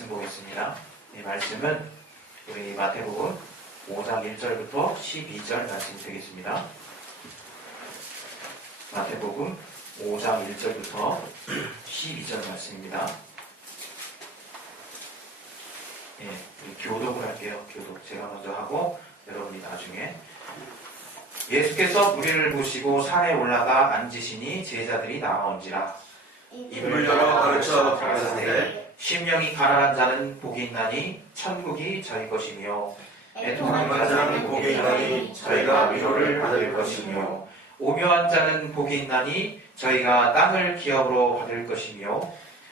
말씀 보겠습니다. 이 말씀은 우리 마태복음 5장 1절부터 12절 말씀 되겠습니다. 마태복음 5장 1절부터 12절 말씀입니다. 우리 교독을 할게요. 교독 제가 먼저 하고 여러분이 나중에. 예수께서 무리를 보시고 산에 올라가 앉으시니 제자들이 나아온지라. 입을 열어 가르쳐 가라사대 심령이 가난한 자는 복이 있나니 천국이 저희 것이며 애통하는 자는 복이 있나니 저희가 위로를 받을 것이며 오묘한 자는 복이 있나니 저희가 땅을 기업으로 받을 것이며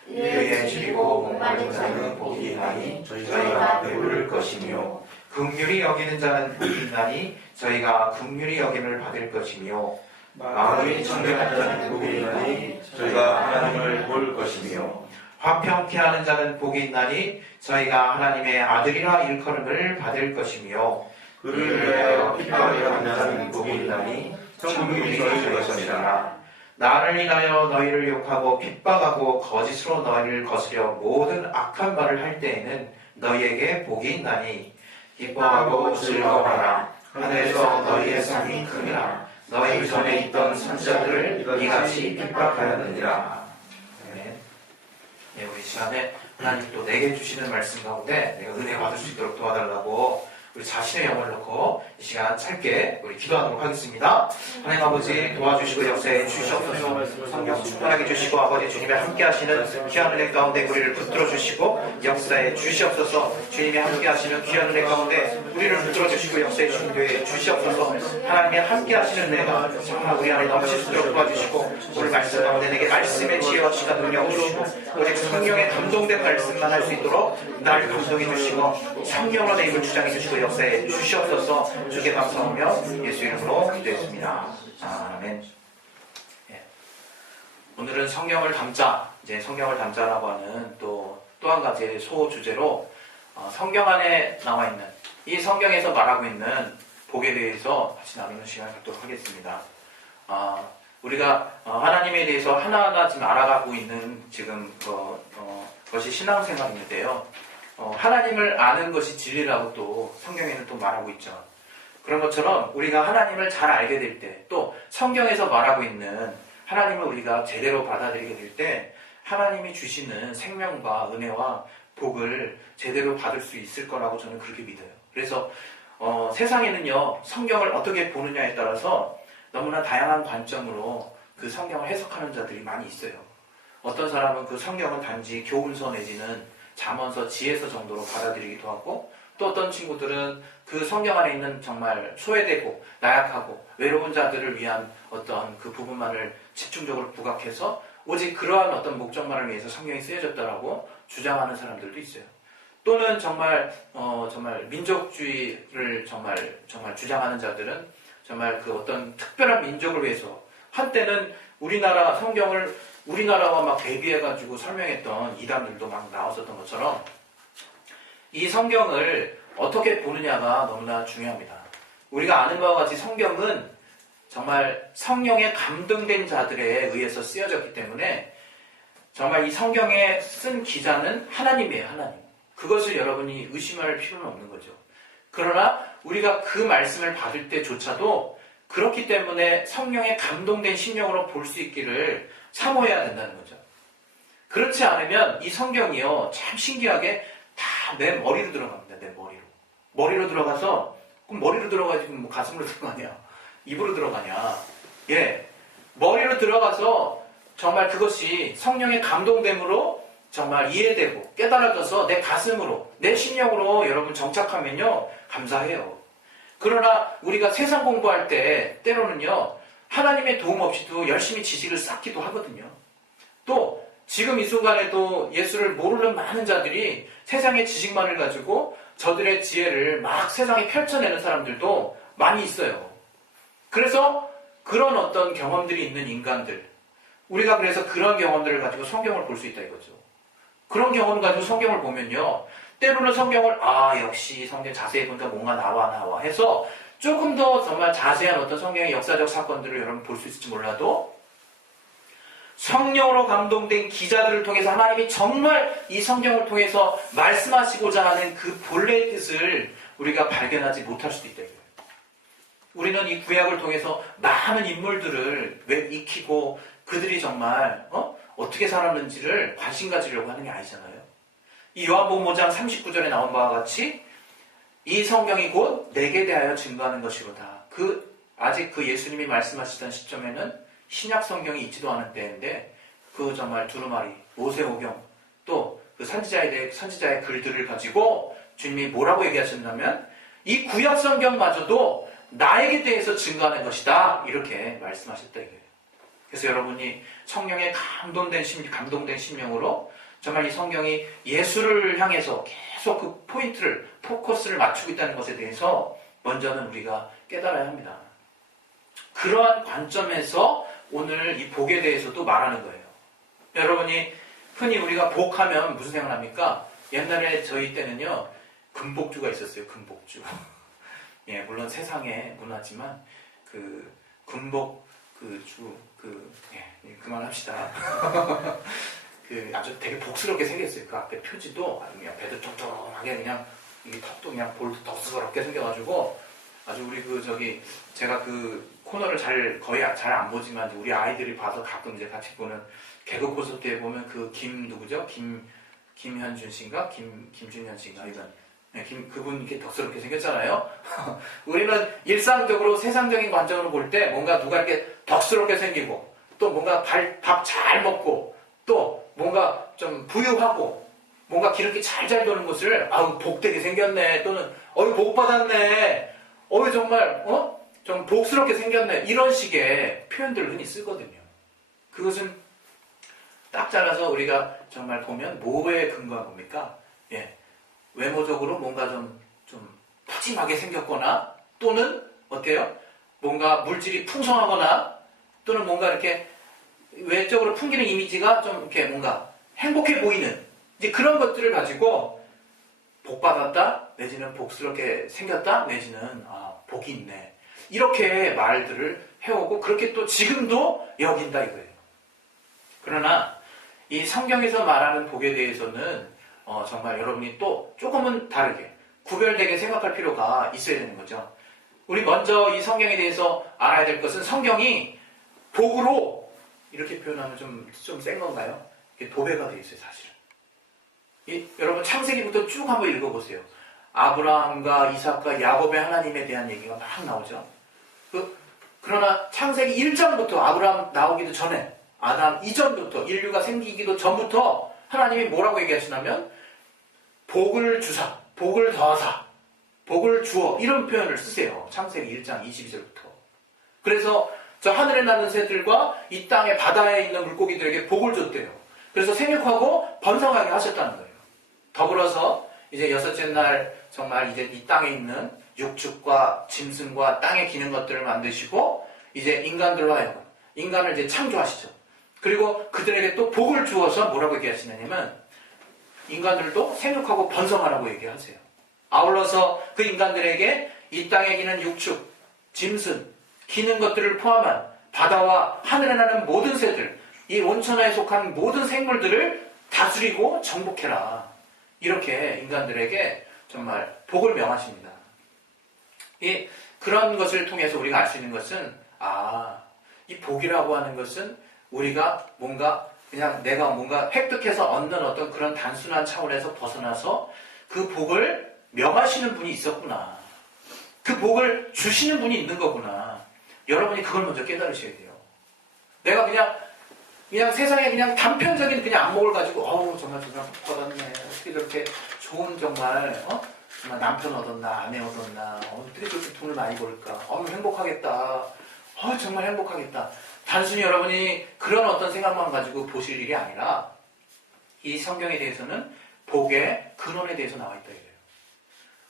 위에 줄이고 목마른 자는 복이 있나니 저희가 배부를 것이며 긍휼히 여기는 자는 복이 있나니 저희가 긍휼히 여김을 받을 것이며 마음이 청결한 자는 복이 있나니 저희가 하나님을 볼 것이며 화평케 하는 자는 복이 있나니 저희가 하나님의 아들이라 일컬음을 받을 것이며 그를 위하여 핍박을 받는 자는 복이 있나니 천국이 저희 것이니라. 나를 인하여 너희를 욕하고 핍박하고 거짓으로 너희를 거스려 모든 악한 말을 할 때에는 너희에게 복이 있나니 기뻐하고 즐거워하라. 하늘에서 너희의 상이 크니라. 너희 전에 있던 선지자들을 이같이 핍박하였느니라. 우리 시간에 하나님 또 내게 주시는 말씀 가운데 내가 은혜 받을 수 있도록 도와달라고 우리 자신의 영혼을 놓고 이 시간 짧게 우리 기도하도록 하겠습니다. 하나님 아버지 도와주시고 역사해 주시옵소서. 성령 충만하게 주시고 아버지 주님의 함께 하시는 귀한 은혜 가운데 우리를 붙들어 주시고 역사해 주시옵소서. 주님이 함께 하시는 귀한 은혜 가운데 우리를 붙들어 주시고 역사해 주시옵소서. 하나님의 함께 하시는 은혜가 정말 우리 안에 넘칠 수 있도록 도와주시고 오늘 말씀 가운데 내게 말씀의 지혜와 시간 능력 주시고 오직 성령에 감동된 말씀만 할 수 있도록 나를 감동해 주시고 성령으로 내 입을 주장해 주시고 역사해 주시옵소서. 주께 감사하며 예수 이름으로 기도했습니다. 아멘. 오늘은 성경을 담자, 이제 성경을 담자라고 하는 또 한 가지의 소주제로 성경 안에 나와 있는 이 성경에서 말하고 있는 복에 대해서 같이 나누는 시간을 갖도록 하겠습니다. 우리가 하나님에 대해서 하나하나 지금 알아가고 있는 지금 것이 신앙생활인데요. 하나님을 아는 것이 진리라고 또 성경에는 또 말하고 있죠. 그런 것처럼 우리가 하나님을 잘 알게 될 때, 또 성경에서 말하고 있는 하나님을 우리가 제대로 받아들이게 될 때 하나님이 주시는 생명과 은혜와 복을 제대로 받을 수 있을 거라고 저는 그렇게 믿어요. 그래서 세상에는요, 성경을 어떻게 보느냐에 따라서 너무나 다양한 관점으로 그 성경을 해석하는 자들이 많이 있어요. 어떤 사람은 그 성경을 단지 교훈서 내지는 잠언서, 지혜서 정도로 받아들이기도 하고, 또 어떤 친구들은 그 성경 안에 있는 정말 소외되고 나약하고 외로운 자들을 위한 어떤 그 부분만을 집중적으로 부각해서 오직 그러한 어떤 목적만을 위해서 성경이 쓰여졌다라고 주장하는 사람들도 있어요. 또는 정말 민족주의를 정말 주장하는 자들은 정말 그 어떤 특별한 민족을 위해서 한때는 우리나라 성경을 우리나라와 막 대비해가지고 설명했던 이단들도 막 나왔었던 것처럼 이 성경을 어떻게 보느냐가 너무나 중요합니다. 우리가 아는 바와 같이 성경은 정말 성령에 감동된 자들에 의해서 쓰여졌기 때문에 정말 이 성경에 쓴 기자는 하나님이에요. 하나님. 그것을 여러분이 의심할 필요는 없는 거죠. 그러나 우리가 그 말씀을 받을 때조차도 그렇기 때문에 성령에 감동된 심령으로 볼 수 있기를 사모해야 된다는 거죠. 그렇지 않으면 이 성경이요, 참 신기하게 다 내 머리로 들어갑니다. 내 머리로. 머리로 들어가서, 그럼 머리로 들어가지 뭐 가슴으로 들어가냐, 입으로 들어가냐. 머리로 들어가서 정말 그것이 성령의 감동됨으로 정말 이해되고 깨달아져서 내 가슴으로, 내 심령으로 여러분 정착하면요, 감사해요. 그러나 우리가 세상 공부할 때 때로는요, 하나님의 도움 없이도 열심히 지식을 쌓기도 하거든요. 또 지금 이 순간에도 예수를 모르는 많은 자들이 세상의 지식만을 가지고 저들의 지혜를 막 세상에 펼쳐내는 사람들도 많이 있어요. 그래서 그런 어떤 경험들이 있는 인간들, 우리가 그래서 그런 경험들을 가지고 성경을 볼 수 있다 이거죠. 그런 경험을 가지고 성경을 보면요, 때로는 성경을 역시 성경 자세히 보니까 뭔가 나와 해서 조금 더 정말 자세한 어떤 성경의 역사적 사건들을 여러분 볼 수 있을지 몰라도 성령으로 감동된 기자들을 통해서 하나님이 정말 이 성경을 통해서 말씀하시고자 하는 그 본래의 뜻을 우리가 발견하지 못할 수도 있다. 우리는 이 구약을 통해서 많은 인물들을 익히고 그들이 정말 어떻게 살았는지를 관심 가지려고 하는 게 아니잖아요. 이 요한복음 5장 39절에 나온 바와 같이 이 성경이 곧 내게 대하여 증거하는 것이로다. 아직 그 예수님이 말씀하시던 시점에는 신약 성경이 있지도 않은 때인데 그 정말 두루마리, 모세오경 또 그 선지자의 글들을 가지고 주님이 뭐라고 얘기하셨냐면 이 구약 성경마저도 나에게 대해서 증거하는 것이다. 이렇게 말씀하셨다 이거예요. 그래서 여러분이 성령에 감동된 심령으로 정말 이 성경이 예수를 향해서 계속 그 포커스를 맞추고 있다는 것에 대해서 먼저는 우리가 깨달아야 합니다. 그러한 관점에서 오늘 이 복에 대해서도 말하는 거예요. 여러분이 흔히 우리가 복하면 무슨 생각합니까? 옛날에 저희 때는요, 금복주가 있었어요. 금복주. 예, 물론 세상의 문화지만 그만합시다. 아주 되게 복스럽게 생겼어요. 그 앞에 표지도 아주 그냥 배도 톡톡하게 그냥 이게 턱도 그냥 볼도 덕스럽게 생겨가지고 아주 제가 그 코너를 거의 잘 안 보지만 우리 아이들이 봐서 가끔 이제 같이 보는 개그 콘서트에 보면 누구죠? 김현준 씨인가? 김준현 씨인가? 이건 그분 이렇게 덕스럽게 생겼잖아요. 우리는 일상적으로 세상적인 관점으로 볼 때 뭔가 누가 이렇게 덕스럽게 생기고 또 뭔가 밥 잘 먹고 또 뭔가 좀 부유하고 뭔가 기름기 잘 도는 것을 복되게 생겼네 또는 복 받았네 정말 좀 복스럽게 생겼네 이런 식의 표현들을 흔히 쓰거든요. 그것은 딱 잘라서 우리가 정말 보면 뭐에 근거한 겁니까? 외모적으로 뭔가 좀 푸짐하게 생겼거나 또는 어때요? 뭔가 물질이 풍성하거나 또는 뭔가 이렇게 외적으로 풍기는 이미지가 좀 이렇게 뭔가 행복해 보이는 이제 그런 것들을 가지고 복 받았다 내지는 복스럽게 생겼다 내지는 복이 있네 이렇게 말들을 해오고 그렇게 또 지금도 여긴다 이거예요. 그러나 이 성경에서 말하는 복에 대해서는 정말 여러분이 또 조금은 다르게 구별되게 생각할 필요가 있어야 되는 거죠. 우리 먼저 이 성경에 대해서 알아야 될 것은 성경이 복으로 이렇게 표현하면 좀 센 건가요? 이게 도배가 되어 있어요, 사실은. 여러분 창세기부터 쭉 한번 읽어보세요. 아브라함과 이삭과 야곱의 하나님에 대한 얘기가 막 나오죠. 그러나 창세기 1장부터 아브라함 나오기도 전에 아담 이전부터 인류가 생기기도 전부터 하나님이 뭐라고 얘기하시냐면 복을 주사, 복을 더하사, 복을 주어 이런 표현을 쓰세요. 창세기 1장 22절부터. 그래서 저 하늘에 나는 새들과 이 땅의 바다에 있는 물고기들에게 복을 줬대요. 그래서 생육하고 번성하게 하셨다는 거예요. 더불어서 이제 여섯째 날 정말 이제 이 땅에 있는 육축과 짐승과 땅에 기는 것들을 만드시고 이제 인간들로 하여금 인간을 이제 창조하시죠. 그리고 그들에게 또 복을 주어서 뭐라고 얘기하시냐면 인간들도 생육하고 번성하라고 얘기하세요. 아울러서 그 인간들에게 이 땅에 기는 육축, 짐승, 기는 것들을 포함한 바다와 하늘에 나는 모든 새들, 이 온천하에 속한 모든 생물들을 다스리고 정복해라. 이렇게 인간들에게 정말 복을 명하십니다. 그런 것을 통해서 우리가 알 수 있는 것은 이 복이라고 하는 것은 우리가 뭔가 그냥 내가 뭔가 획득해서 얻는 어떤 그런 단순한 차원에서 벗어나서 그 복을 명하시는 분이 있었구나. 그 복을 주시는 분이 있는 거구나. 여러분이 그걸 먼저 깨달으셔야 돼요. 내가 그냥 세상에 그냥 단편적인 그냥 안목을 가지고 정말 저 사람 복 받았네. 어떻게 저렇게 좋은 정말 남편 얻었나 아내 얻었나 어떻게 저렇게 돈을 많이 벌까 행복하겠다. 정말 행복하겠다. 단순히 여러분이 그런 어떤 생각만 가지고 보실 일이 아니라 이 성경에 대해서는 복의 근원에 대해서 나와 있다 이래요.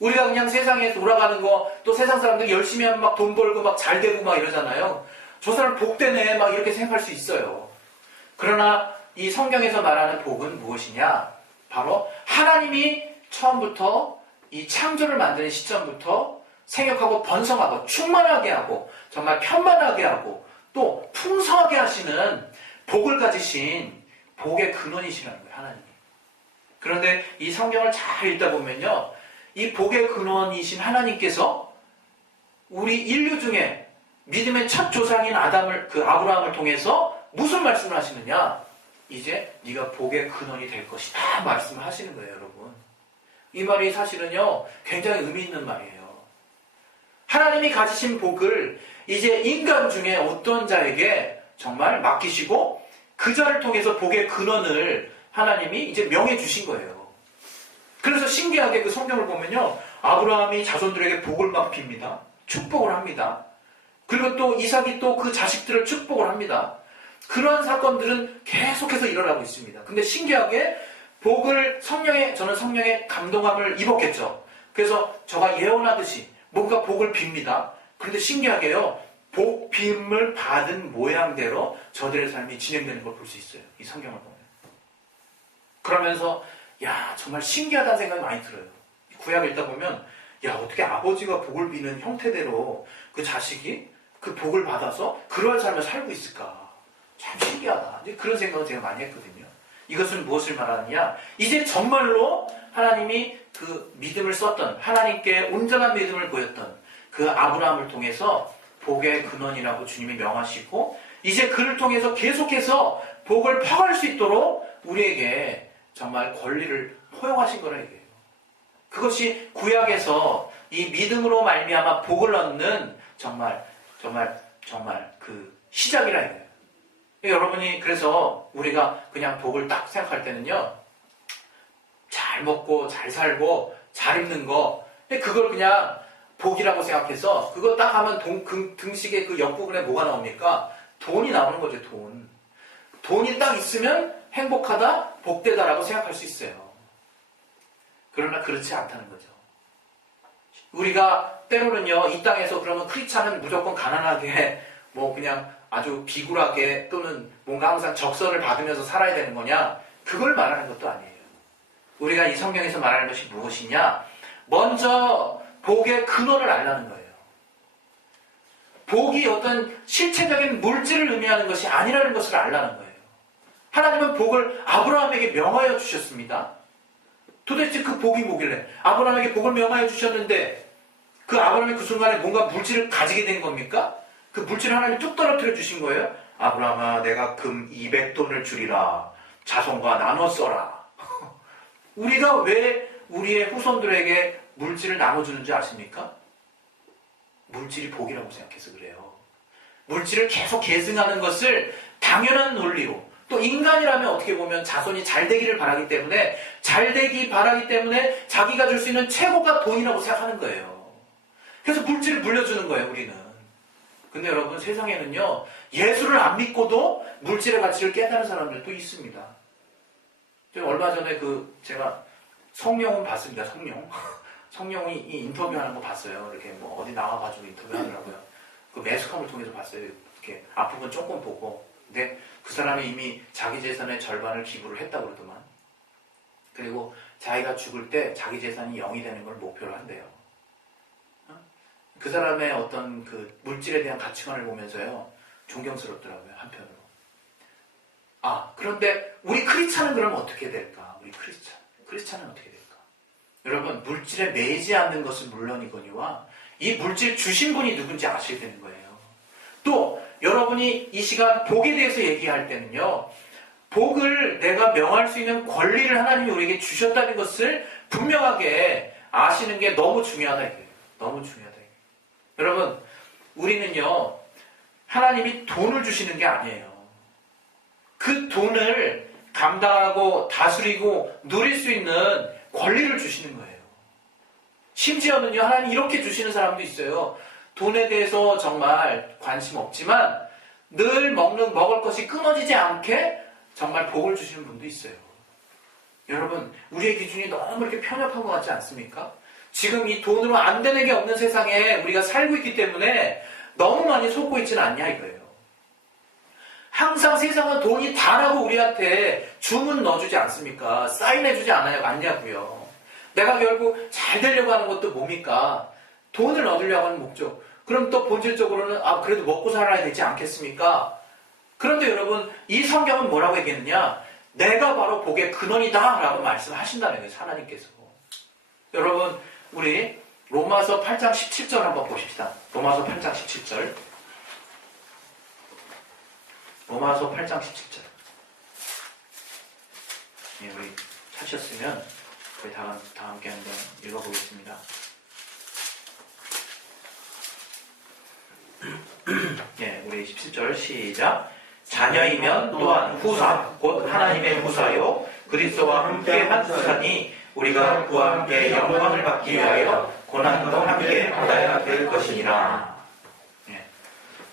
우리가 그냥 세상에 돌아가는 거 또 세상 사람들 열심히 하면 막 돈 벌고 막 잘 되고 막 이러잖아요. 저 사람 복되네 막 이렇게 생각할 수 있어요. 그러나 이 성경에서 말하는 복은 무엇이냐? 바로 하나님이 처음부터 이 창조를 만드는 시점부터 생육하고 번성하고 충만하게 하고 정말 편만하게 하고 또 풍성하게 하시는 복을 가지신 복의 근원이시라는 거예요, 하나님이. 그런데 이 성경을 잘 읽다 보면요, 이 복의 근원이신 하나님께서 우리 인류 중에 믿음의 첫 조상인 아브라함을 통해서 무슨 말씀을 하시느냐? 이제 네가 복의 근원이 될 것이다 말씀을 하시는 거예요, 여러분. 이 말이 사실은요, 굉장히 의미 있는 말이에요. 하나님이 가지신 복을 이제 인간 중에 어떤 자에게 정말 맡기시고 그 자를 통해서 복의 근원을 하나님이 이제 명해 주신 거예요. 그래서 신기하게 그 성경을 보면요, 아브라함이 자손들에게 복을 막 빕니다. 축복을 합니다. 그리고 또 이삭이 또 그 자식들을 축복을 합니다. 그런 사건들은 계속해서 일어나고 있습니다. 근데 신기하게 복을 저는 성령의 감동함을 입었겠죠. 그래서 저가 예언하듯이 뭔가 복을 빕니다. 그런데 신기하게요, 복 빔을 받은 모양대로 저들의 삶이 진행되는 걸 볼 수 있어요. 이 성경을 보면. 그러면서 야, 정말 신기하다는 생각이 많이 들어요. 구약을 읽다 보면 야, 어떻게 아버지가 복을 비는 형태대로 그 자식이 그 복을 받아서 그러한 삶을 살고 있을까? 참 신기하다. 그런 생각을 제가 많이 했거든요. 이것은 무엇을 말하느냐? 이제 정말로 하나님이 그 믿음을 썼던, 하나님께 온전한 믿음을 보였던 그 아브라함을 통해서 복의 근원이라고 주님이 명하시고, 이제 그를 통해서 계속해서 복을 퍼갈 수 있도록 우리에게 정말 권리를 허용하신 거라 얘기해요. 그것이 구약에서 이 믿음으로 말미암아 복을 얻는 정말 그 시작이라 이거예요. 여러분이 그래서 우리가 그냥 복을 딱 생각할 때는요, 잘 먹고 잘 살고 잘 입는 거, 그걸 그냥 복이라고 생각해서 그거 딱 하면 등식의 그 옆부분에 뭐가 나옵니까? 돈이 나오는 거죠. 돈이 딱 있으면 행복하다, 복되다라고 생각할 수 있어요. 그러나 그렇지 않다는 거죠. 우리가 때로는요, 이 땅에서 그러면 크리스찬은 무조건 가난하게 뭐 그냥 아주 비굴하게 또는 뭔가 항상 적선을 받으면서 살아야 되는 거냐? 그걸 말하는 것도 아니에요. 우리가 이 성경에서 말하는 것이 무엇이냐? 먼저 복의 근원을 알라는 거예요. 복이 어떤 실체적인 물질을 의미하는 것이 아니라는 것을 알라는 거예요. 하나님은 복을 아브라함에게 명하여 주셨습니다. 도대체 그 복이 뭐길래 아브라함에게 복을 명하여 주셨는데 그 아브라함이 그 순간에 뭔가 물질을 가지게 된 겁니까? 그 물질을 하나님이 뚝 떨어뜨려 주신 거예요? 아브라함아, 내가 금 200돈을 주리라. 자손과 나눠 써라. 우리가 왜 우리의 후손들에게 물질을 나눠주는지 아십니까? 물질이 복이라고 생각해서 그래요. 물질을 계속 계승하는 것을 당연한 논리로, 또 인간이라면 어떻게 보면 자손이 잘 되기를 바라기 때문에 자기가 줄 수 있는 최고가 돈이라고 생각하는 거예요. 그래서 물질을 물려주는 거예요, 우리는. 근데 여러분, 세상에는요, 예수를 안 믿고도 물질의 가치를 깨달은 사람들도 있습니다. 얼마 전에 제가 성령은 봤습니다. 성령이 이 인터뷰하는 거 봤어요. 이렇게 뭐 어디 나와가지고 인터뷰하더라고요. 그 매스컴을 통해서 봤어요. 이렇게 앞부분 조금 보고. 근데 그 사람이 이미 자기 재산의 절반을 기부를 했다고 그러더만. 그리고 자기가 죽을 때 자기 재산이 0이 되는 걸 목표로 한대요. 그 사람의 어떤 그 물질에 대한 가치관을 보면서요, 존경스럽더라고요, 한편으로. 그런데 우리 크리스찬은 그러면 어떻게 될까? 우리 크리스찬은 어떻게 될까? 여러분, 물질에 매이지 않는 것은 물론이거니와 이 물질 주신 분이 누군지 아셔야 되는 거예요. 또 여러분이 이 시간 복에 대해서 얘기할 때는요, 복을 내가 명할 수 있는 권리를 하나님이 우리에게 주셨다는 것을 분명하게 아시는 게 너무 중요하다 이거예요. 너무 중요하다. 여러분, 우리는요, 하나님이 돈을 주시는 게 아니에요. 그 돈을 감당하고 다스리고 누릴 수 있는 권리를 주시는 거예요. 심지어는요, 하나님 이렇게 주시는 사람도 있어요. 돈에 대해서 정말 관심 없지만 늘 먹을 것이 끊어지지 않게 정말 복을 주시는 분도 있어요. 여러분, 우리의 기준이 너무 이렇게 편협한 것 같지 않습니까? 지금 이 돈으로 안 되는 게 없는 세상에 우리가 살고 있기 때문에 너무 많이 속고 있지는 않냐 이거예요. 항상 세상은 돈이 다라고 우리한테 주문 넣어주지 않습니까? 사인해주지 않냐고요. 내가 결국 잘 되려고 하는 것도 뭡니까? 돈을 얻으려고 하는 목적. 그럼 또 본질적으로는 그래도 먹고 살아야 되지 않겠습니까? 그런데 여러분, 이 성경은 뭐라고 얘기했느냐? 내가 바로 복의 근원이다 라고 말씀하신다는 거예요, 하나님께서. 여러분, 우리 로마서 8장 17절 한번 보십시다. 로마서 8장 17절. 로마서 8장 17절. 예, 우리 찾으셨으면 우리 다 함께 한번 읽어보겠습니다. 예, 우리 17절 시작. 자녀이면 또한 후사, 곧 하나님의 후사요 그리스도와 함께한 후사니 우리가 그와 함께 영광을 받기 위하여 고난도 함께 받아야 될 것이니라. 예.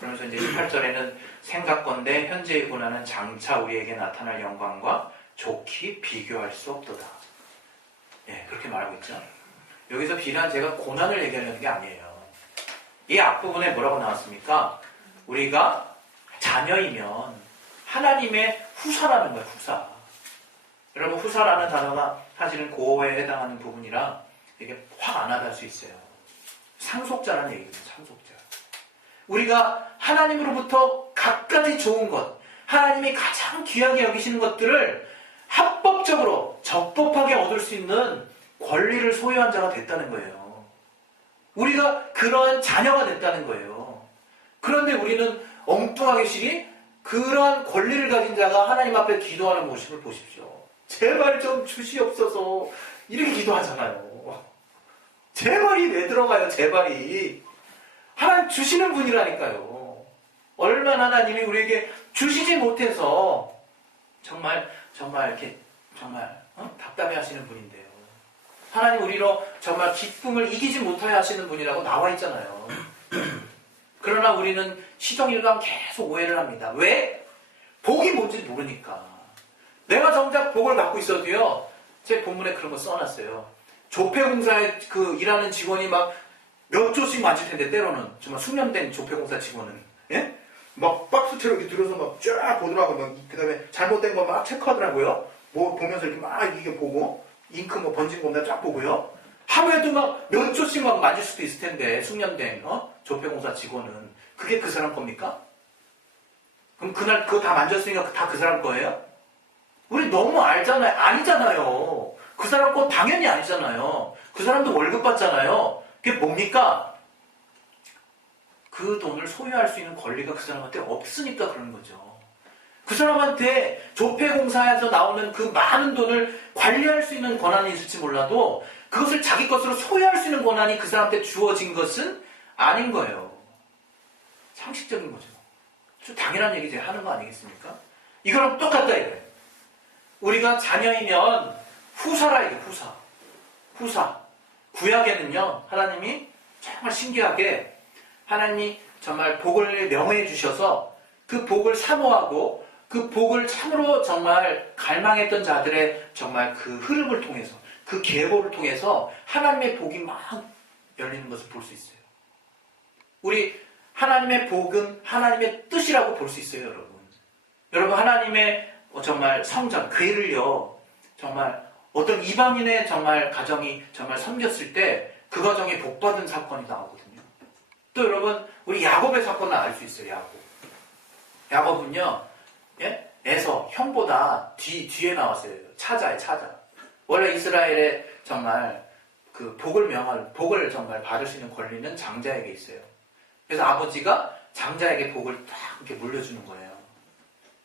그러면서 이제 18절에는 생각건대 현재의 고난은 장차 우리에게 나타날 영광과 좋게 비교할 수 없도다. 예, 그렇게 말하고 있죠. 여기서 비단 제가 고난을 얘기하려는 게 아니에요. 이 앞부분에 뭐라고 나왔습니까? 우리가 자녀이면 하나님의 후사라는 거예요, 후사. 여러분, 후사라는 단어가 사실은 고어에 해당하는 부분이라 이게 확 안 와닿을 수 있어요. 상속자라는 얘기입니다, 상속자. 우리가 하나님으로부터 갖가지 좋은 것, 하나님이 가장 귀하게 여기시는 것들을 합법적으로 적법하게 얻을 수 있는 권리를 소유한 자가 됐다는 거예요. 우리가 그러한 자녀가 됐다는 거예요. 그런데 우리는 엉뚱하게 그러한 권리를 가진 자가 하나님 앞에 기도하는 모습을 보십시오. 제발 좀 주시옵소서 이렇게 기도하잖아요. 제발이 왜 들어가요? 제발이. 하나님 주시는 분이라니까요. 얼마나 하나님이 우리에게 주시지 못해서 정말 이렇게 답답해 하시는 분인데요. 하나님 우리로 정말 기쁨을 이기지 못하여 하시는 분이라고 나와 있잖아요. 그러나 우리는 시종일관 계속 오해를 합니다. 왜? 복이 뭔지 모르니까. 내가 정작 복을 갖고 있어도요, 제 본문에 그런 거 써놨어요. 조폐공사에 일하는 직원이 막 몇 조씩 만질 텐데, 때로는 정말 숙련된 조폐공사 직원은, 예? 막 박스채로 이렇게 들어서 막 쫙 보더라고요. 그 다음에 잘못된 거 막 체크하더라고요. 뭐 보면서 이렇게 막 이게 보고, 잉크 뭐 번진 거 쫙 보고요. 하루에도 막 몇 조씩 막 만질 수도 있을 텐데, 숙련된, 조폐공사 직원은. 그게 그 사람 겁니까? 그럼 그날 그거 다 만졌으니까 다 그 사람 거예요? 우리 너무 알잖아요. 아니잖아요. 그 사람 거 당연히 아니잖아요. 그 사람도 월급 받잖아요. 그게 뭡니까? 그 돈을 소유할 수 있는 권리가 그 사람한테 없으니까 그런 거죠. 그 사람한테 조폐공사에서 나오는 그 많은 돈을 관리할 수 있는 권한이 있을지 몰라도 그것을 자기 것으로 소유할 수 있는 권한이 그 사람한테 주어진 것은 아닌 거예요. 상식적인 거죠. 좀 당연한 얘기 제가 하는 거 아니겠습니까? 이거랑 똑같다 이거예요. 우리가 자녀이면 후사라 이게 후사. 구약에는요, 하나님이 정말 신기하게 하나님이 정말 복을 명해해 주셔서 그 복을 사모하고 그 복을 참으로 정말 갈망했던 자들의 정말 그 흐름을 통해서 그 계보를 통해서 하나님의 복이 막 열리는 것을 볼 수 있어요. 우리 하나님의 복은 하나님의 뜻이라고 볼 수 있어요, 여러분. 여러분, 하나님의 정말 성전, 괴를요, 정말 어떤 이방인의 정말 가정이 정말 섬겼을 때 그 가정이 복받은 사건이 나오거든요. 또 여러분, 우리 야곱의 사건을 알 수 있어요, 야곱은요, 예? 에서, 형보다 뒤에 나왔어요. 차자. 원래 이스라엘에 정말 그 복을 정말 받을 수 있는 권리는 장자에게 있어요. 그래서 아버지가 장자에게 복을 딱 이렇게 물려주는 거예요.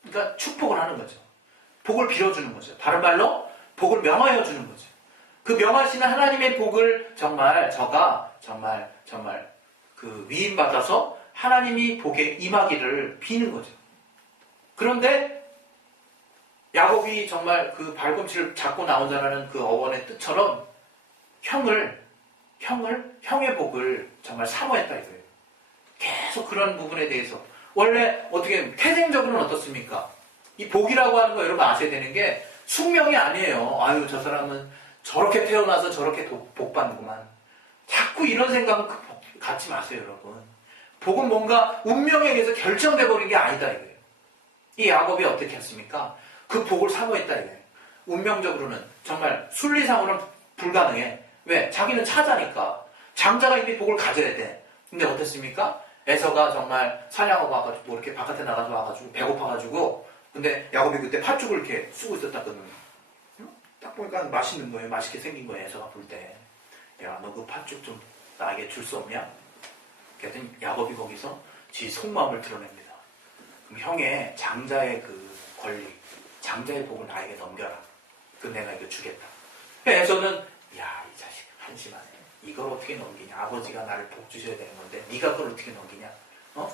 그러니까 축복을 하는 거죠. 복을 빌어주는 거죠. 다른 말로 복을 명하여 주는 거죠. 그 명하시는 하나님의 복을 저가 정말 그 위임받아서 하나님이 복에 임하기를 비는 거죠. 그런데 야곱이 정말 그 발꿈치를 잡고 나오자라는 그 어원의 뜻처럼 형의 복을 정말 사모했다 이거예요. 계속 그런 부분에 대해서 원래 어떻게 태생적으로는 어떻습니까? 이 복이라고 하는 거 여러분 아셔야 되는 게 숙명이 아니에요. 아유 저 사람은 저렇게 태어나서 저렇게 복 받는구만. 자꾸 이런 생각은 갖지 마세요 여러분. 복은 뭔가 운명에 의해서 결정돼 버린 게 아니다 이거예요. 이 야곱이 어떻게 했습니까? 그 복을 사모했다 이거예요. 운명적으로는 정말 순리상으로는 불가능해. 왜? 자기는 차자니까. 장자가 이미 복을 가져야 돼. 근데 어떻습니까? 에서가 정말 사냥하고 와가지고 뭐 이렇게 바깥에 나가서 와가지고 배고파가지고 근데 야곱이 그때 팥죽을 이렇게 쓰고 있었다거든. 딱 보니까 맛있는 거예요. 맛있게 생긴 거예요. 에서가 볼 때. 야, 너 그 팥죽 좀 나에게 줄 수 없냐? 그랬더니 야곱이 거기서 지 속마음을 드러냅니다. 그럼 형의 장자의 그 권리, 장자의 복을 나에게 넘겨라. 그 내가 이거 주겠다. 에서는 야, 이 자식 한심하네. 이걸 어떻게 넘기냐? 아버지가 나를 복 주셔야 되는 건데 네가 그걸 어떻게 넘기냐?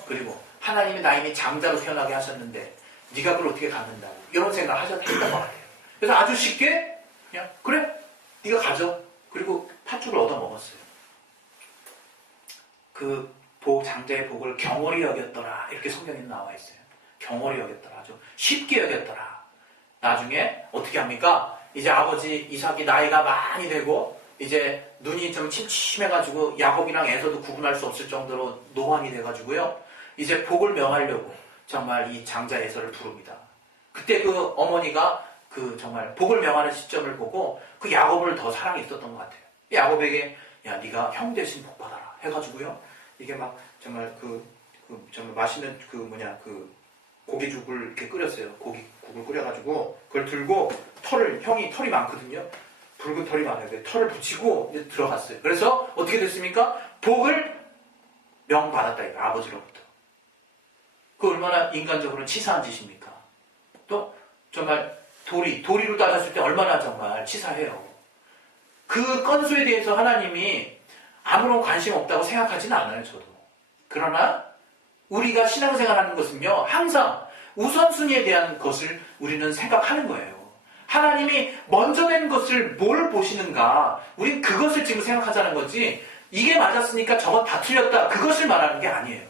그리고 하나님이 나 이미 장자로 태어나게 하셨는데 네가 그걸 어떻게 갖는다고? 이런 생각을 하셨다고 말해요. 그래서 아주 쉽게 그냥 그래, 네가 가져. 그리고 팥죽을 얻어 먹었어요. 그 장자의 복을 경홀히 여겼더라. 이렇게 성경에 나와 있어요. 경홀히 여겼더라. 아주 쉽게 여겼더라. 나중에 어떻게 합니까? 이제 아버지 이삭이 나이가 많이 되고 이제 눈이 좀 침침해가지고 야곱이랑 에서도 구분할 수 없을 정도로 노안이 돼가지고요. 이제 복을 명하려고 정말 이 장자 에서를 부릅니다. 그때 그 어머니가 그 정말 복을 명하는 시점을 보고 그 야곱을 더 사랑했었던 것 같아요. 야곱에게 야, 네가 형 대신 복 받아라 해가지고요. 이게 막 정말 정말 맛있는 그 고기죽을 이렇게 끓였어요. 고기국을 끓여가지고 그걸 들고 형이 털이 많거든요. 붉은 털이 많아요. 털을 붙이고 이제 들어갔어요. 그래서 어떻게 됐습니까? 복을 명받았다 이거 아버지로부터. 그 얼마나 인간적으로 치사한 짓입니까? 또 정말 도리로 따졌을 때 얼마나 정말 치사해요. 그 건수에 대해서 하나님이 아무런 관심 없다고 생각하지는 않아요, 저도. 그러나 우리가 신앙생활하는 것은요, 항상 우선순위에 대한 것을 우리는 생각하는 거예요. 하나님이 먼저 낸 것을 뭘 보시는가, 우린 그것을 지금 생각하자는 거지, 이게 맞았으니까 저건 다 틀렸다, 그것을 말하는 게 아니에요.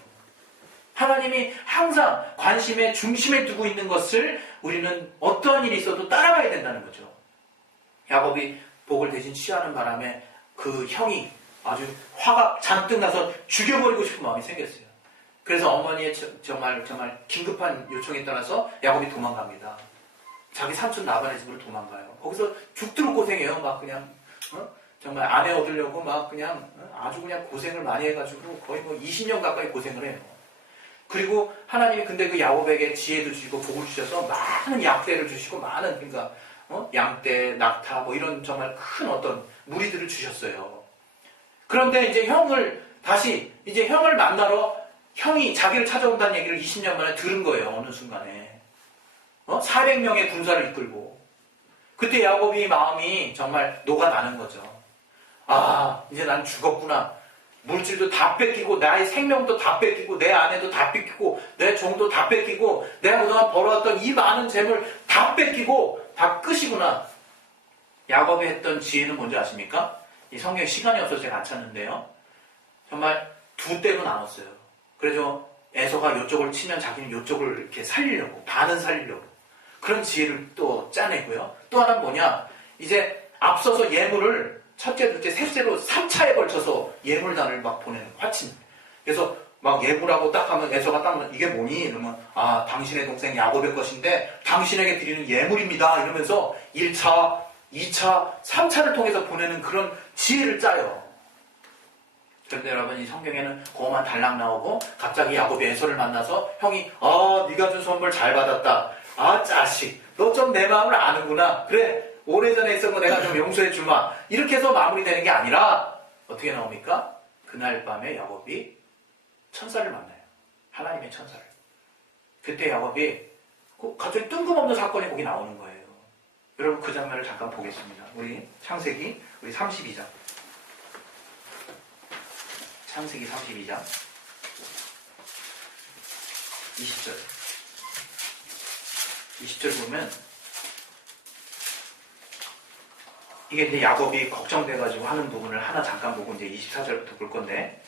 하나님이 항상 관심의 중심에 두고 있는 것을 우리는 어떠한 일이 있어도 따라가야 된다는 거죠. 야곱이 복을 대신 취하는 바람에 그 형이 아주 화가 잔뜩 나서 죽여버리고 싶은 마음이 생겼어요. 그래서 어머니의 정말 긴급한 요청에 따라서 야곱이 도망갑니다. 자기 삼촌 라반의 집으로 도망가요. 거기서 죽도록 고생해요. 막 그냥 정말 아내 얻으려고 막 그냥 아주 그냥 고생을 많이 해가지고 거의 뭐 20년 가까이 고생을 해요. 그리고 하나님이 근데 그 야곱에게 지혜도 주시고 복을 주셔서 많은 약대를 주시고 많은 그러니까 양떼, 낙타 뭐 이런 정말 큰 어떤 무리들을 주셨어요. 그런데 이제 형을 만나러 형이 자기를 찾아온다는 얘기를 20년 만에 들은 거예요. 어느 순간에 400명의 군사를 이끌고 그때 야곱이 마음이 정말 녹아나는 거죠. 아, 이제 난 죽었구나. 물질도 다 뺏기고 나의 생명도 다 뺏기고 내 아내도 다 뺏기고 내 종도 다 뺏기고 내가 그동안 벌어왔던 이 많은 재물 다 뺏기고 다 끝이구나. 야곱이 했던 지혜는 뭔지 아십니까? 이 성경에 시간이 없어서 제가 안 찾는데요. 정말 두 때로 나눴어요. 그래서 에서가 이쪽을 치면 자기는 이쪽을 이렇게 살리려고, 반은 살리려고. 그런 지혜를 또 짜내고요. 또 하나는 뭐냐? 이제 앞서서 예물을 첫째, 둘째, 셋째로 3차에 걸쳐서 예물단을 막 보내는 화친. 그래서 막 예물하고 딱 하면 에서가 딱 이게 뭐니? 이러면 아, 당신의 동생 야곱의 것인데 당신에게 드리는 예물입니다. 이러면서 1차, 2차, 3차를 통해서 보내는 그런 지혜를 짜요. 그런데 여러분 이 성경에는 그것만 달랑 나오고 갑자기 야곱이 에서를 만나서 형이 네가 준 선물 잘 받았다. 아 자식 너 좀 내 마음을 아는구나. 그래 오래전에 있었던 거 내가 좀 용서해 주마. 이렇게 해서 마무리되는 게 아니라 어떻게 나옵니까? 그날 밤에 야곱이 천사를 만나요. 하나님의 천사를. 그때 야곱이 갑자기 뜬금없는 사건이 거기 나오는 거예요. 여러분 그 장면을 잠깐 보겠습니다. 우리 창세기 우리 32장. 창세기 32장 20절 보면 이게 이제 야곱이 걱정돼가지고 하는 부분을 하나 잠깐 보고 이제 24절부터 볼 건데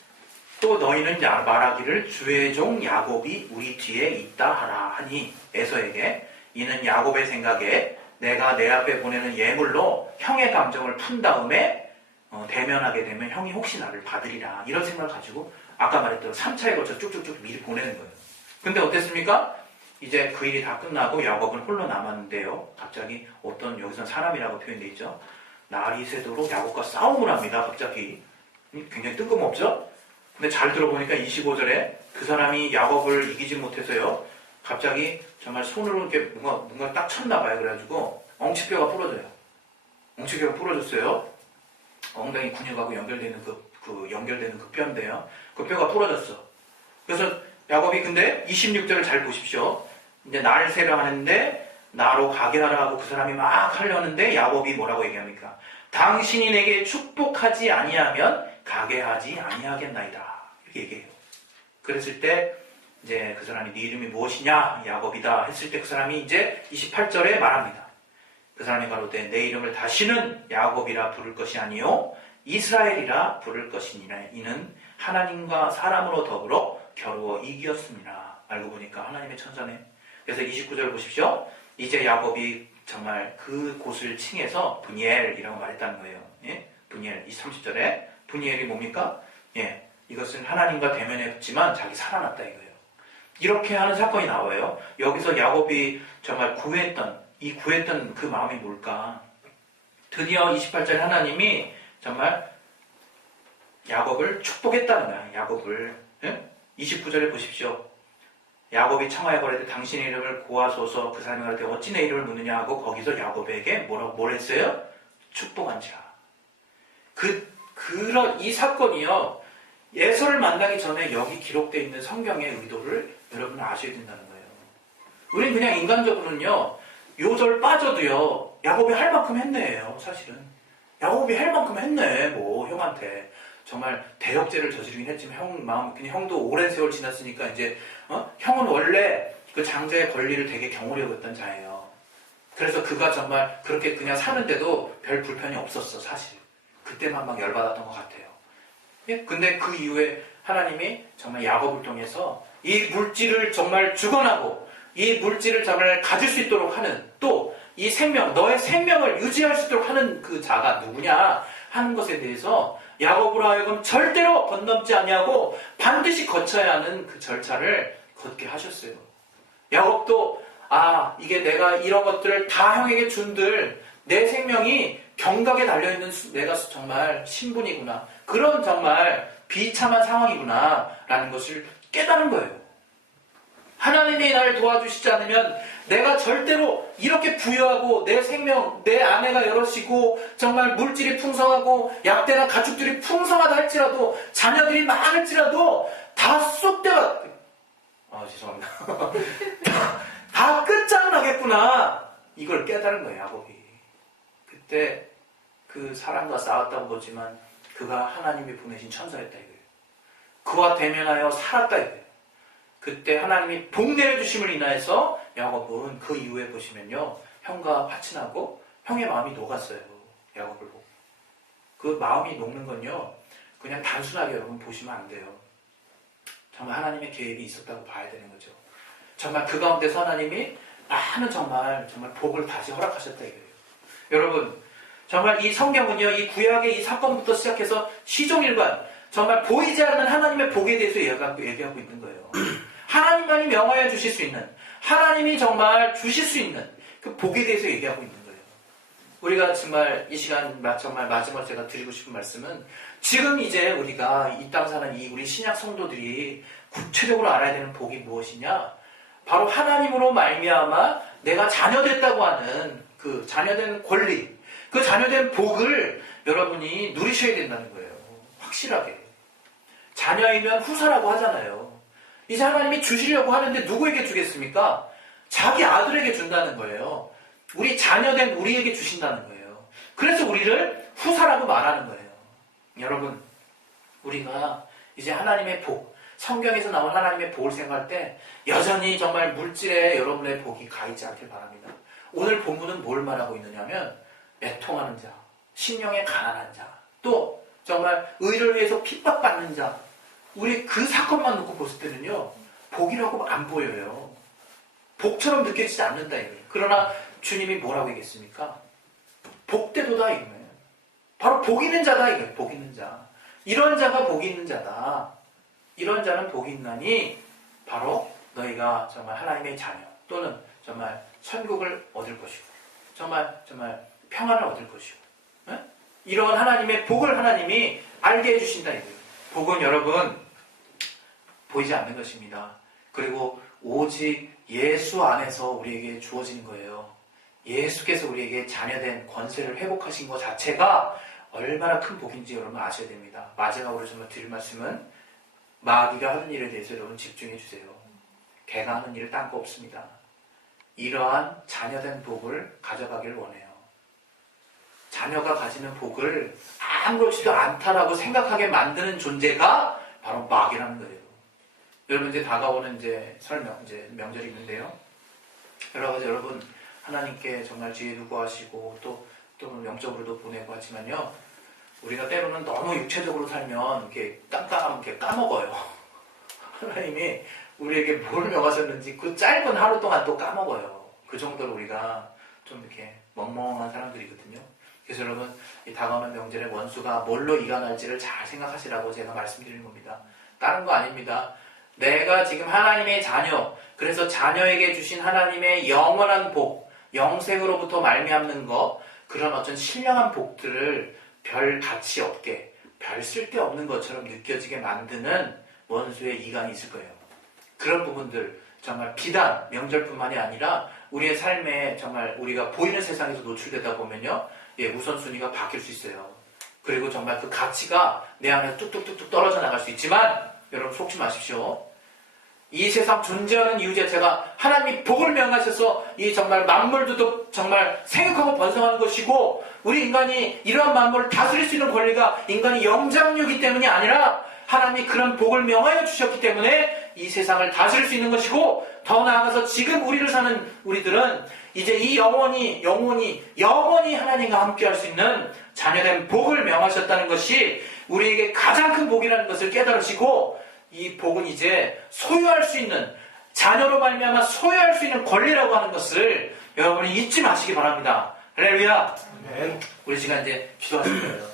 또 너희는 말하기를 주의 종 야곱이 우리 뒤에 있다 하라 하니 에서에게 이는 야곱의 생각에 내가 내 앞에 보내는 예물로 형의 감정을 푼 다음에 대면하게 되면 형이 혹시 나를 받으리라 이런 생각을 가지고 아까 말했던 3차에 걸쳐 쭉쭉쭉 미리 보내는 거예요. 근데 어땠습니까? 이제 그 일이 다 끝나고 야곱은 홀로 남았는데요. 갑자기 어떤 여기서 사람이라고 표현되어 있죠. 날이 새도록 야곱과 싸움을 합니다. 갑자기 굉장히 뜬금없죠? 근데 잘 들어보니까 25절에 그 사람이 야곱을 이기지 못해서요. 갑자기 정말 손으로 이렇게 뭔가 딱 쳤나 봐요. 그래가지고 엉치뼈가 부러져요. 엉치뼈가 부러졌어요. 엉덩이 근육하고 연결되는 연결되는 그 뼈인데요. 그 뼈가 부러졌어. 그래서 야곱이 근데 26절을 잘 보십시오. 이제 나를 세려 하는데 나로 가게 하라 하고 그 사람이 막 하려는데 야곱이 뭐라고 얘기합니까? 당신이 내게 축복하지 아니하면 가게 하지 아니하겠나이다. 이렇게 얘기해요. 그랬을 때 이제 그 사람이 네 이름이 무엇이냐? 야곱이다 했을 때 그 사람이 이제 28절에 말합니다. 그 사람이 가로되 내 이름을 다시는 야곱이라 부를 것이 아니요 이스라엘이라 부를 것이니라. 이는 하나님과 사람으로 더불어 겨루어 이기었습니다. 알고 보니까 하나님의 천사네. 그래서 29절 보십시오. 이제 야곱이 정말 그 곳을 칭해서 브니엘이라고 말했다는 거예요. 예? 브니엘. 30절에 브니엘이 뭡니까? 예. 이것은 하나님과 대면했지만 자기 살아났다 이거예요. 이렇게 하는 사건이 나와요. 여기서 야곱이 정말 구했던 그 마음이 뭘까? 드디어 28절에 하나님이 정말 야곱을 축복했다는 거야. 야곱을. 예? 29절에 보십시오. 야곱이 청하여 거래되 당신의 이름을 고하소서. 그 사람이 그럴 어찌 내 이름을 묻느냐 하고 거기서 야곱에게 뭘 했어요? 축복한지라. 이 사건이요. 예서를 만나기 전에 여기 기록되어 있는 성경의 의도를 여러분은 아셔야 된다는 거예요. 우린 그냥 인간적으로는요. 요절 빠져도요. 야곱이 할 만큼 했네요. 사실은. 야곱이 할 만큼 했네. 뭐 형한테. 정말 대역죄를 저지르긴 했지만 형도 오랜 세월 지났으니까 이제 형은 원래 그 장자의 권리를 되게 경호려고 했던 자예요. 그래서 그가 정말 그렇게 그냥 사는데도 별 불편이 없었어. 사실. 그때만 막 열받았던 것 같아요. 예? 근데 그 이후에 하나님이 정말 야곱을 통해서 이 물질을 정말 주관하고 이 물질을 정말 가질 수 있도록 하는 또 이 생명, 너의 생명을 유지할 수 있도록 하는 그 자가 누구냐 하는 것에 대해서 야곱으로 하여금 절대로 건넘지 아니하고 반드시 거쳐야 하는 그 절차를 걷게 하셨어요. 야곱도 이게 내가 이런 것들을 다 형에게 준들 내 생명이 경각에 달려있는 내가 정말 신분이구나. 그런 정말 비참한 상황이구나 라는 것을 깨달은 거예요. 하나님이 나를 도와주시지 않으면 내가 절대로 이렇게 부유하고 내 생명, 내 아내가 여럿이고 정말 물질이 풍성하고 약대나 가축들이 풍성하다 할지라도 자녀들이 많을지라도 다 쏙대가 죄송합니다. 다 끝장나겠구나. 이걸 깨달은 거예요. 야곱이. 그때 그 사람과 싸웠다고 보지만 그가 하나님이 보내신 천사였다 이거예요. 그와 대면하여 살았다 이거예요. 그때 하나님이 복 내려주심을 인하여서 야곱은 그 이후에 보시면요. 형과 파친하고 형의 마음이 녹았어요. 야곱을 보고. 그 마음이 녹는 건요. 그냥 단순하게 여러분 보시면 안 돼요. 정말 하나님의 계획이 있었다고 봐야 되는 거죠. 정말 그 가운데서 하나님이 많은 정말 복을 다시 허락하셨다 이거예요. 여러분 정말 이 성경은요. 이 구약의 이 사건부터 시작해서 시종일관 정말 보이지 않는 하나님의 복에 대해서 얘기하고 있는 거예요. 하나님만이 명하여 주실 수 있는 하나님이 정말 주실 수 있는 그 복에 대해서 얘기하고 있는 거예요. 우리가 정말 이 시간 정말 마지막 제가 드리고 싶은 말씀은 지금 이제 우리가 이 땅 사는 이 우리 신약 성도들이 구체적으로 알아야 되는 복이 무엇이냐? 바로 하나님으로 말미암아 내가 자녀됐다고 하는 그 자녀된 권리, 그 자녀된 복을 여러분이 누리셔야 된다는 거예요. 확실하게. 자녀이면 후사라고 하잖아요. 이제 하나님이 주시려고 하는데 누구에게 주겠습니까? 자기 아들에게 준다는 거예요. 우리 자녀된 우리에게 주신다는 거예요. 그래서 우리를 후사라고 말하는 거예요. 여러분, 우리가 이제 하나님의 복, 성경에서 나온 하나님의 복을 생각할 때 여전히 정말 물질에 여러분의 복이 가있지 않길 바랍니다. 오늘 본문은 뭘 말하고 있느냐면 애통하는 자, 심령에 가난한 자, 또 정말 의를 위해서 핍박받는 자, 우리 그 사건만 놓고 봤을 때는요 복이라고 안 보여요. 복처럼 느껴지지 않는다 이거예요. 그러나 주님이 뭐라고 얘기했습니까? 복되도다 이거예요. 바로 복 있는 자다 이거예요. 복 있는 자. 이런 자가 복 있는 자다. 이런 자는 복이 있나니 바로 너희가 정말 하나님의 자녀 또는 정말 천국을 얻을 것이고 정말 평안을 얻을 것이고 이런 하나님의 복을 하나님이 알게 해주신다 이거예요. 복은 여러분 보이지 않는 것입니다. 그리고 오직 예수 안에서 우리에게 주어지는 거예요. 예수께서 우리에게 자녀된 권세를 회복하신 것 자체가 얼마나 큰 복인지 여러분 아셔야 됩니다. 마지막으로 정말 드릴 말씀은 마귀가 하는 일에 대해서 여러분 집중해 주세요. 개가 하는 일을 딴 거 없습니다. 이러한 자녀된 복을 가져가길 원해요. 자녀가 가지는 복을 아무렇지도 않다라고 생각하게 만드는 존재가 바로 마귀라는 거예요. 여러분 이제 다가오는 이제 명절이 있는데요. 여러 가지 여러분 하나님께 정말 지혜도 구하시고 또 영적으로도 보내고 하지만요. 우리가 때로는 너무 육체적으로 살면 이렇게 깜깜하게 까먹어요. 하나님이 우리에게 뭘 명하셨는지 그 짧은 하루 동안 또 까먹어요. 그 정도로 우리가 좀 이렇게 멍멍한 사람들이거든요. 그래서 여러분 이 다가오는 명절에 원수가 뭘로 이간할지를 잘 생각하시라고 제가 말씀드리는 겁니다. 다른 거 아닙니다. 내가 지금 하나님의 자녀, 그래서 자녀에게 주신 하나님의 영원한 복, 영생으로부터 말미암는 것, 그런 어떤 신령한 복들을 별 가치 없게, 별 쓸데없는 것처럼 느껴지게 만드는 원수의 이간이 있을 거예요. 그런 부분들 정말 비단 명절뿐만이 아니라 우리의 삶에 정말 우리가 보이는 세상에서 노출되다 보면요, 우선순위가 바뀔 수 있어요. 그리고 정말 그 가치가 내 안에 뚝뚝뚝뚝 떨어져 나갈 수 있지만 여러분 속지 마십시오. 이 세상 존재하는 이유 자체가 하나님이 복을 명하셔서 이 정말 만물도 정말 생육하고 번성하는 것이고, 우리 인간이 이러한 만물을 다스릴 수 있는 권리가 인간이 영장류이기 때문이 아니라 하나님이 그런 복을 명하여 주셨기 때문에 이 세상을 다스릴 수 있는 것이고, 더 나아가서 지금 우리를 사는 우리들은 이제 이 영원히 하나님과 함께 할 수 있는 자녀된 복을 명하셨다는 것이 우리에게 가장 큰 복이라는 것을 깨달으시고, 이 복은 이제 소유할 수 있는, 자녀로 말미암아 소유할 수 있는 권리라고 하는 것을 여러분이 잊지 마시기 바랍니다. 할렐루야. 우리 시간 이제 기도하실 거예요.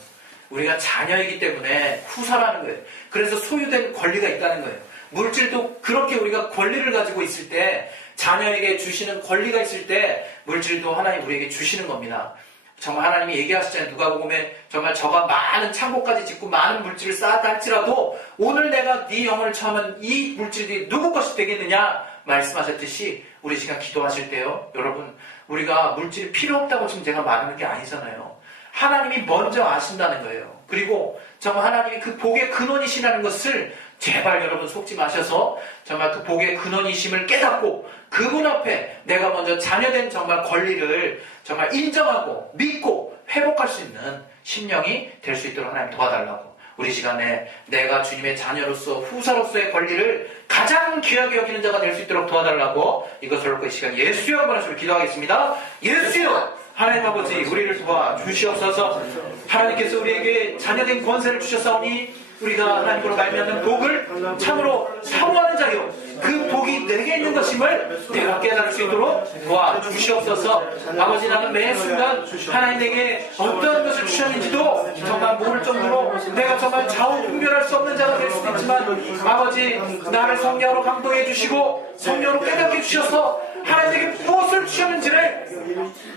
우리가 자녀이기 때문에 후사라는 거예요. 그래서 소유된 권리가 있다는 거예요. 물질도 그렇게 우리가 권리를 가지고 있을 때, 자녀에게 주시는 권리가 있을 때 물질도 하나님 우리에게 주시는 겁니다. 정말 하나님이 얘기하시잖아요. 누가복음에 정말 저가 많은 창고까지 짓고 많은 물질을 쌓았다 할지라도 오늘 내가 네 영혼을 처하면 이 물질이 누구 것이 되겠느냐 말씀하셨듯이, 우리 시간 기도하실 때요, 여러분 우리가 물질이 필요 없다고 지금 제가 말하는 게 아니잖아요. 하나님이 먼저 아신다는 거예요. 그리고 정말 하나님이 그 복의 근원이시라는 것을 제발 여러분 속지 마셔서 정말 그 복의 근원이심을 깨닫고 그분 앞에 내가 먼저 자녀된 정말 권리를 정말 인정하고 믿고 회복할 수 있는 심령이 될 수 있도록 하나님 도와달라고, 우리 시간에 내가 주님의 자녀로서 후사로서의 권리를 가장 귀하게 여기는 자가 될 수 있도록 도와달라고, 이것을 놓고 이 시간 예수여 한번 하시고 기도하겠습니다. 예수여, 하나님 아버지 우리를 도와 주시옵소서. 하나님께서 우리에게 자녀된 권세를 주셨사오니 우리가 하나님으로 말미암는 복을 참으로 사모하는 자요, 그 복이 내게 있는 것임을 내가 깨달을 수 있도록 도와 주시옵소서. 아버지, 나는 매 순간 하나님 내게 어떤 것을 주셨는지도 정말 모를 정도로 내가 정말 좌우분별할 수 없는 자가 될 수도 있지만, 아버지 나를 성령으로 감동해 주시고 성령으로 깨닫게 주셔서 하나님에게 무엇을 주셨는지를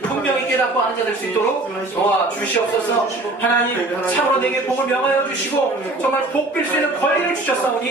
분명히 깨닫고 아는 자 될 수 있도록 도와주시옵소서. 하나님 참으로 내게 복을 명하여 주시고 정말 복 빌 수 있는 권리를 주셨사오니